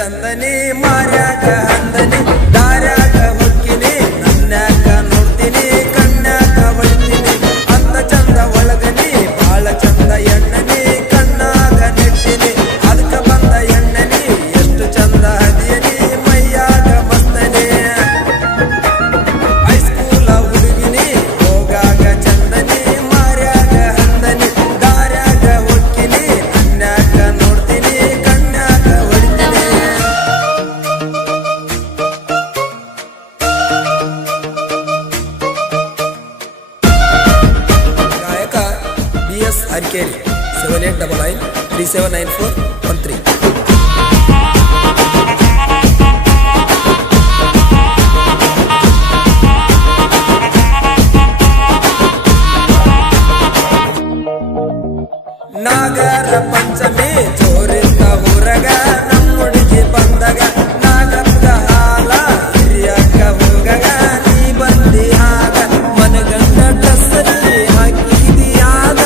ಚಂದನಿ ಮಾರ್ಯಾಗ ಹಂದನಿ ದಾರ್ಯಾಗ ಹೊಕ್ಕಿನಿ ನನ್ಯಾಕ ನೋಡ್ತೀನಿ ಕನ್ಯಾಕ ಹೊಳಿತೀನಿ ಅಂದ ಚಂದ ಒಳಗನಿ ಬಾಳ ಚಂದ ಎಣ್ಣನಿ ಕಣ್ಣಾಗ ನೆಟ್ಟಿನಿ ಅದಕ್ಕ ಬಂದ ಎಣ್ಣನಿ ಎಷ್ಟು ಚಂದ ಹದಿಯನಿ ಮೈಯಾಗ ಮಸ್ತನಿ ಹೈಸ್ಕೂಲ ಹುಡುಗಿನಿ ಹೋಗಾಗ ಚಂದನಿ ಮಾರ್ಯಾಗ ಹಂದನಿ ದಾರ್ಯಾಗ ಹೊಕ್ಕಿನಿ ನನ್ಯಾಕ ನೋಡ್ತೀನಿ ಕನ್ಯಾಕ ಹೊಳಿತೀನಿ ಗಾಯಕ BS ಅರಿಕೇರಿ 7899379413 ನಾಗರ ಪಂಚಮಿ ಜೋರಿದ್ದ ಊರಗ ನಮ್ಮ ಹುಡುಗಿ ಬಂದಾಗ ನಾಗಪ್ಪ ಹಾಲ ಹಿರಿಯಕ್ಕ ಹೋಗಗ ನೀ ಬಂದಿಯಾಗ ಮನಗಂಡ ಡ್ರೆಸ್ಸಲ್ಲಿ ಹಾಕಿದಿಯಾಗ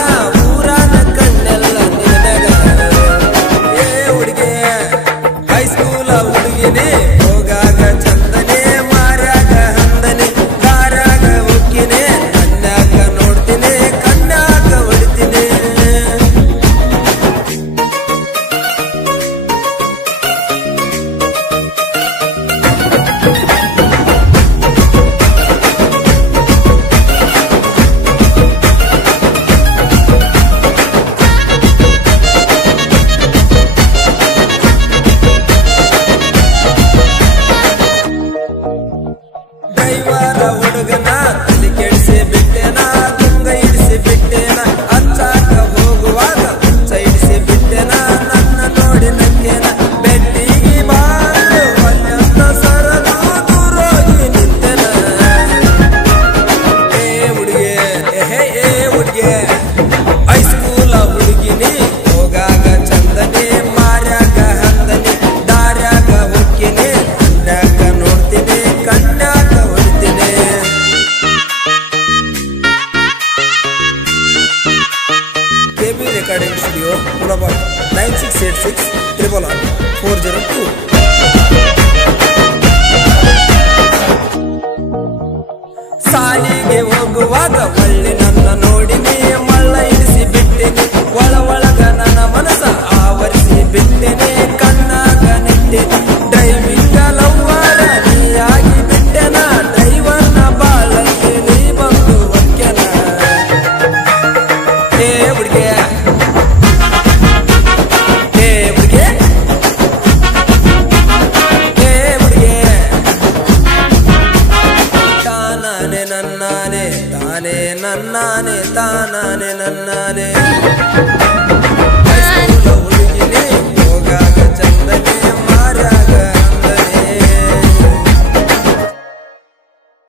ಊರನ ಕಣ್ಣೆಲ್ಲ ನಿನಗ ಏ ಹುಡುಗಿ ಹೈಸ್ಕೂಲ ಹುಡುಗಿನಿ ಹೋಗಾಗ ಚಂದನೆ ಮಾರ್ಯಾಗ ಹಂದನೆ ದಾರ್ಯಾಗ ಹೊಕ್ಕಿನಿ ಕನ್ಯಾಕ ನೋಡ್ತೀನಿ ಕನ್ಯಾಕ ಹೊಡಿತೀನಿ ದೈವರ ಹುಡುಗನ ತಲೆ ಕೆಡಿಸಿ ಬಿಟ್ಟೆನ ತುಂಗ ಇಡಿಸಿ ಬಿಟ್ಟೆನ ಹಚ್ಚಾಕ ಹೋಗುವಾಗ ಹುಚ್ಚ ಇಡಿಸಿ ಬಿಟ್ಟೆನ ನನ್ನ ನೋಡಿ ನಕ್ಕೇನ ಬೆಟ್ಟಿಗೆ ಬಾಳು ಅಲ್ಲಂತ ಸರದು ದೂರೋಗಿ ನಿಂತೆನ ಏ ಹುಡುಗಿ ಏ ಹುಡುಗಿ ಹೈಸ್ಕೂಲ ಹುಡುಗಿನಿ ಹೋಗಾಗ ಚಂದನಿ ಮಾರ್ಯಾಗ ಹಂದನಿ ದಾರ್ಯಾಗ ಹೊಕ್ಕಿನಿ ಕನ್ಯಾಕ ನೋಡ್ತೀನಿ ಕನ್ಯಾಕ ಹೊಡಿತೀನಿ KB ರೆಕಾರ್ಡಿಂಗ್ ಸ್ಟುಡಿಯೋ ಮುಳಬಾಗ್ 9686 ಸಾಲಿಗೆ ಹೋಗುವಾಗ ಒಳ್ಳೆ ನನ್ನ ನೋಡಿನಿ ಮಳ್ಳ ಇಡಿಸಿ ಬಿಟ್ಟಿನಿ ಒಳಗ ನನ್ನ ಮನಸ ಆವರಿಸಿ ಬಿಟ್ಟಿನಿ ಕಣ್ಣಾಗ ನೆಟ್ಟಿನಿ ಡ್ರೈವಿಂಗ ಲವ್ವಾರ ನೀಯಾಗಿ ಬಿಟ್ಟೆನ ಡ್ರೈವರ್ನ ಬಾಳಲ್ಲಿ ನೀ ಬಂದು ಒಕ್ಕೆನ ಏ ಹುಡುಗಿ ಏ ಹುಡುಗಿ ಏ ಹುಡುಗಿ ತಾನಾನೆ ನನ್ನಾನೆ ತಾನೇ ನನ್ನಾನೆ ತಾನಾನೆ ನನ್ನಾನೆ